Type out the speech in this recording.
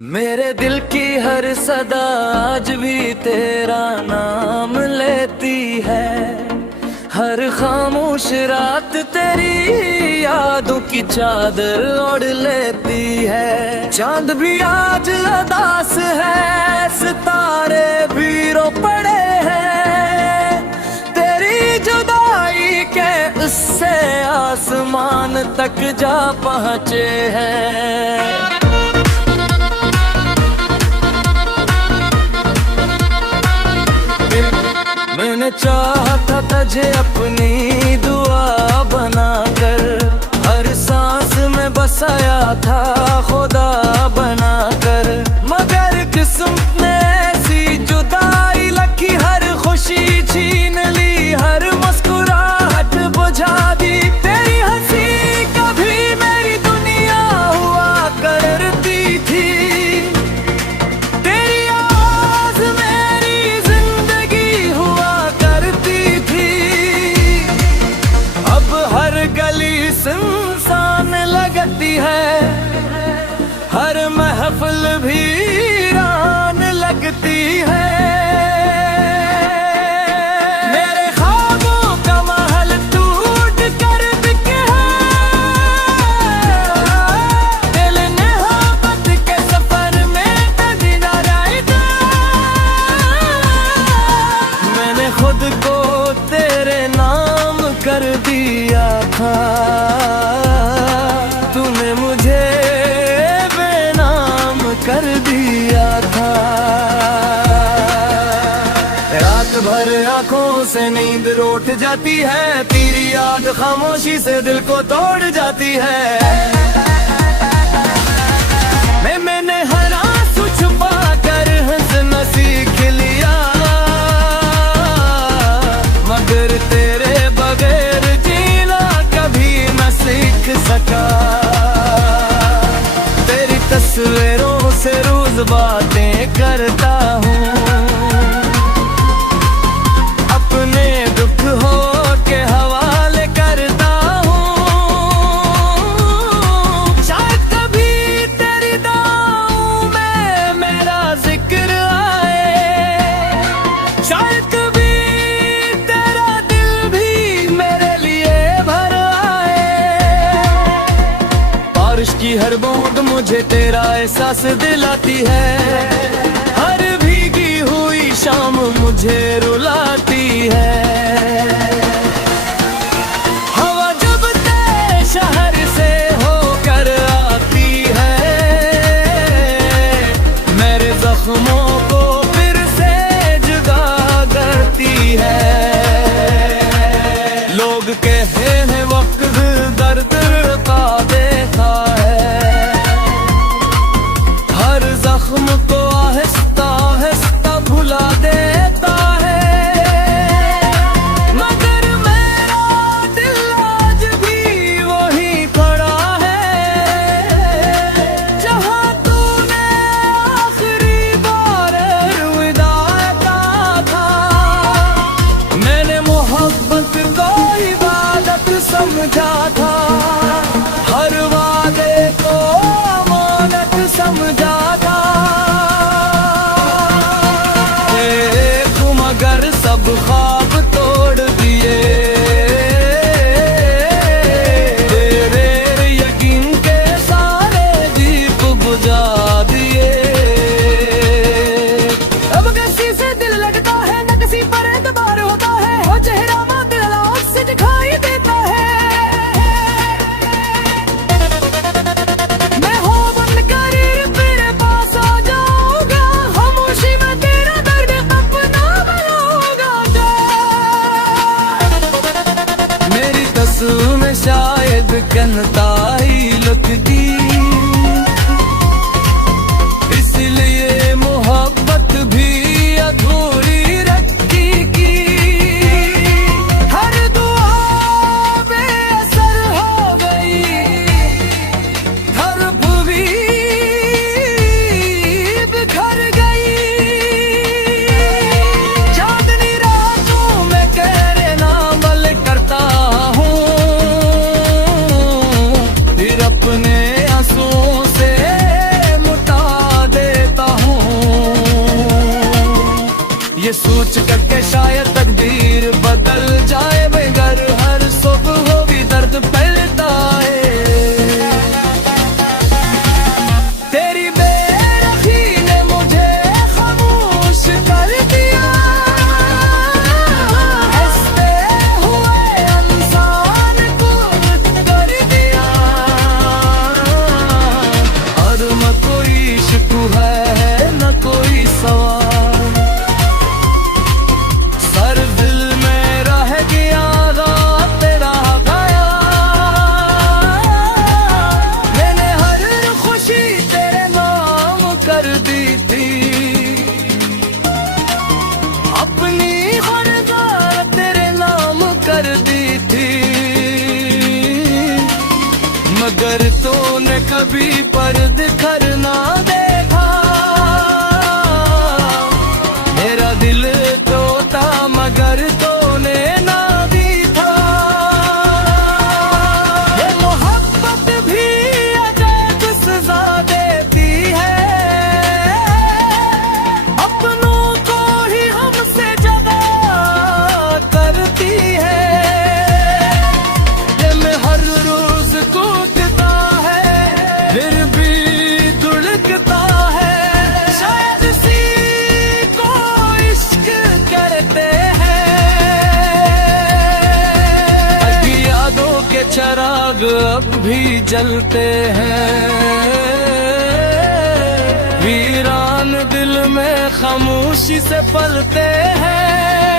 मेरे दिल की हर सदा आज भी तेरा नाम लेती है। हर खामोश रात तेरी यादों की चादर ओढ़ लेती है। चांद भी आज अदास है, सितारे भी रो पड़े हैं। तेरी जुदाई के उससे आसमान तक जा पहुँचे हैं। मैंने चाहा था तुझे अपनी दुआ बनाकर, हर सांस में बसाया था खुदा बनाकर। मगर किस्मत ने ऐसी जुदाई लखी, हर खुशी छीन ली, हर मुस्कुराहट बुझा दी। तेरी हंसी कभी मेरी दुनिया हुआ करती थी, सुनसान लगती है। हर महफिल भी वीरान लगती है। मेरे ख्वाबों का महल टूट कर बिके है। दिल ने मोहब्बत के सफर में कभी न आएगा। मैंने खुद को तेरे नाम कर दिया था, तूने मुझे बेनाम कर दिया था। रात भर आंखों से नींद रोट जाती है, तेरी याद खामोशी से दिल को तोड़ जाती है। मैंने हर आंसू छुपा कर हंसना सीख लिया, मगर तेरे बगैर जीना कभी न सीख सका। तेरी तस्वीरों से रोज बातें करता हूँ, अपने दुख हो के हवाले करता हूँ। शायद कभी तेरी दुआओं में मेरा जिक्र आए, शायद कभी तेरा दिल भी मेरे लिए भर आए। बारिश की हर बूंद मुझे तेरा एहसास दिलाती है, हर भीगी हुई शाम मुझे रुलाती है। हवा जब तेरे शहर से होकर आती है, मेरे जख्मों को फिर से जुदा करती है। लोग कहते हैं वक्त दर्द का देता है, हर जख्म को आहिस्ता आहिस्ता भुला देता है। मगर मेरा दिल आज भी वही खड़ा है, जहाँ तूने आखिरी बार अलविदा कहा था। मैंने मोहब्बत को इबादत समझा था, हर वादे को अमानत समझा था। ये सोच करके शायद तकदीर बदल जाए, मगर हर सुबह भी दर्द फैलता है। तेरी बेरखी ने मुझे खामोश कर दिया, हंसते हुए इंसान को कर दिया। और न कोई शिकू है न कोई सवाल, सर दिल में रह गया रात तेरा गया। मैंने हर खुशी तेरे नाम कर दी थी, अपनी हर बात तेरे नाम कर दी थी। मगर तूने कभी पर्द करना देखा, मेरा दिल तोता मगर तूने ना दी था। ये मोहब्बत भी अजब सजा देती है, अपनों को ही हमसे जुदा करती है। ये मैं हर रोज कूदता है फिर भी धुड़कता है, शायद इसी को इश्क करते हैं। अब यादों के चिराग अब भी जलते हैं, वीरान दिल में खामोशी से पलते हैं।